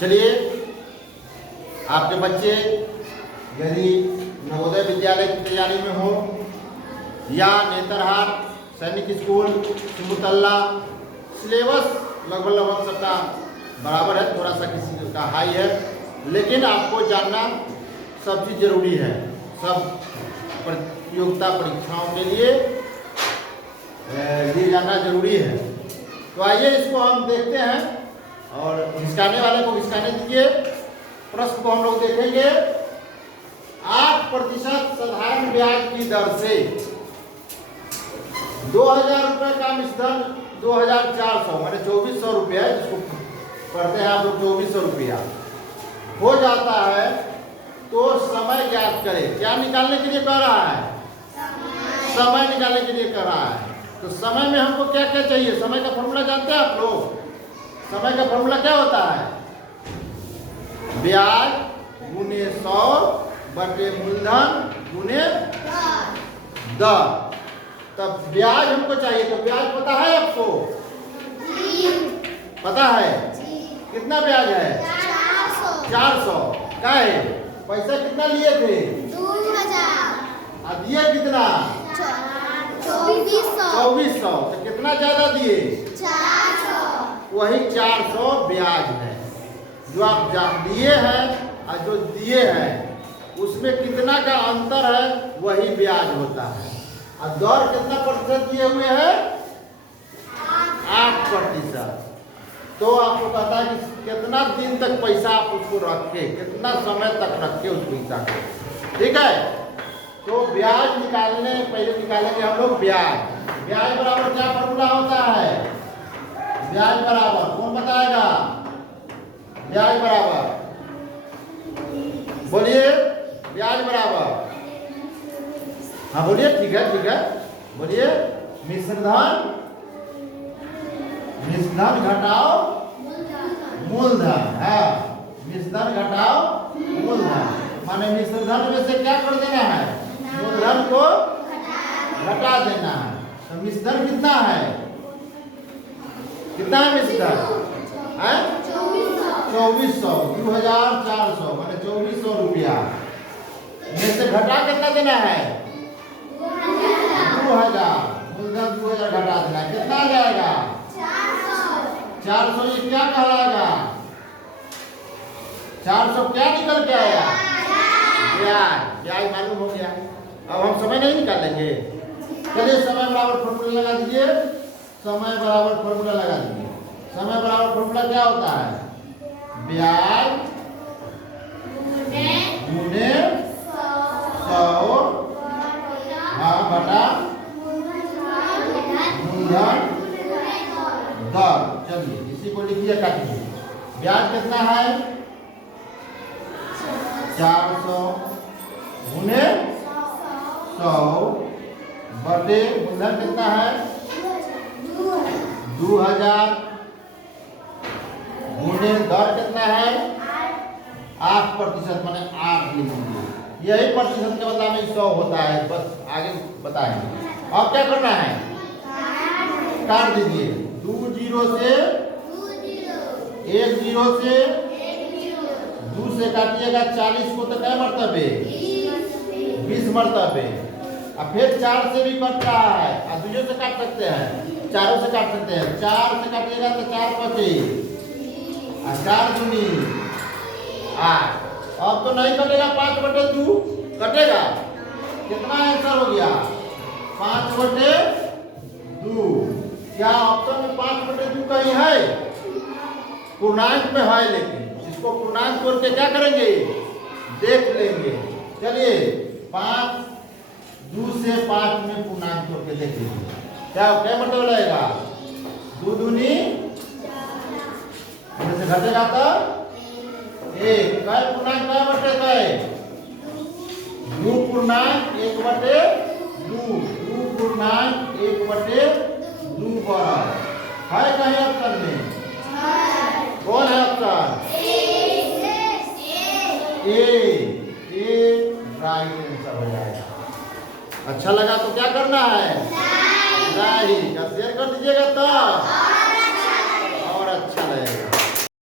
चलिए, आपके बच्चे यदि नवोदय विद्यालय की तैयारी में हो या नेतरहाट सैनिक स्कूल सिमुतल्ला, सिलेबस लगभग सबका बराबर है, थोड़ा सा किसी का हाई है, लेकिन आपको जानना सब चीज़ जरूरी है। सब प्रतियोगिता परीक्षाओं के लिए ये जानना जरूरी है। तो आइए इसको हम देखते हैं और घिसकाने वाले को घिसकाने दीजिए। प्रश्न को हम लोग देखेंगे। 8% साधारण ब्याज की दर से 2000 रुपये का मिश्रण 2400 माने 2400 रुपया, जिसको पढ़ते हैं आप लोग 2400 रुपया हो जाता है, तो समय ज्ञात करें। क्या निकालने के लिए कह रहा है? समय निकालने के लिए कह रहा है। तो समय में हमको क्या क्या चाहिए? समय का फॉर्मूला जानते हैं आप लोग? समय का फॉर्मूला क्या होता है? ब्याज गुने 100 बटे मूलधन गुने दर। तब ब्याज हमको चाहिए, तो ब्याज पता है आपको? पता है? कितना ब्याज है? 400 का है। पैसा कितना लिए थे? 2000। अब दिए कितना? 2400। तो कितना ज्यादा दिए? 400। वही 400 ब्याज है जो आप दिए हैं और जो दिए हैं उसमें कितना का अंतर है, वही ब्याज होता है। और दर कितना प्रतिशत दिए हुए हैं? 8%। तो आपको पता है कि कितना दिन तक पैसा आप उसको रखे, कितना समय तक रखे उस पैसा को। ठीक है, तो ब्याज निकालने पहले निकालेंगे हम लोग ब्याज। ब्याज बराबर क्या फॉर्मूला होता है? ब्याज बराबर, कौन बताएगा? ब्याज बराबर बोलिए। ब्याज बराबर, हाँ बोलिए। ठीक है बोलिए। मिश्रधन घटाओ मूलधन है। मिश्रधन घटाओ मूलधन माने मिश्रधन में से क्या कर देना है? मूलधन को घटा देना है। तो मिश्रधन कितना है? कितना है मिश्रधन? 2400। 2400 माने 2400 रुपया में से घटा कितना देना है? 2000। मूलधन 2000 घटा देना है। कितना आ जाएगा? 400। ये क्या कहलाएगा? 400 क्या निकल के आया? ब्याज मालूम हो गया। अब हम समय नहीं निकालेंगे। चलिए, समय बराबर फॉर्मूला लगा दीजिए। समय बराबर फॉर्मूला लगा दीजिए। समय बराबर फॉर्मूला क्या होता है? ब्याज गुने 100 बटा मूलधन दर। चलिए इसी को लिखिए, काटिए। ब्याज कितना है? 400 गुने 100 बटे मूलधन कितना है? 2000 गुने दर कितना है? 8% माने 8 लिख लीजिए। यही प्रतिशत के बदला में 100 होता है। बस आगे बताएंगे। अब क्या करना है? काट दीजिए। 2 जीरो से 1 जीरो से 2 से काटिएगा 40 को, तो क्या मर्तबे? 20 मर्तबे। अब फिर 4 से भी कट रहा है, और 2 से काट सकते हैं, 4 से काट सकते हैं। 4 से काटिएगा तो 4 बचे, और 4 दूनी 8। अब तो नहीं कटेगा, 5/2 कटेगा। कितना आंसर हो गया? 5/2। क्या ऑप्शन में 5/2 कहीं है? पूर्णांक में है, लेकिन इसको पूर्णांक जोड़ के क्या करेंगे? देख लेंगे। चलिए, 5 2 से 5 में पूर्णांक जोड़ के देख लीजिए। क्या मतलब रहेगा? 2 दूनी से घटेगा तो 1। कै पूर्णांक कै बटे कै? 2 पूर्णांक 1/2। 2 पूर्णांक 1/2 पर है कहीं ऑप्शन में? कौन है ऑप्शन? ए राइट आंसर हो जाएगा। अच्छा लगा तो क्या करना है? लाइक शेयर कर दीजिएगा। तो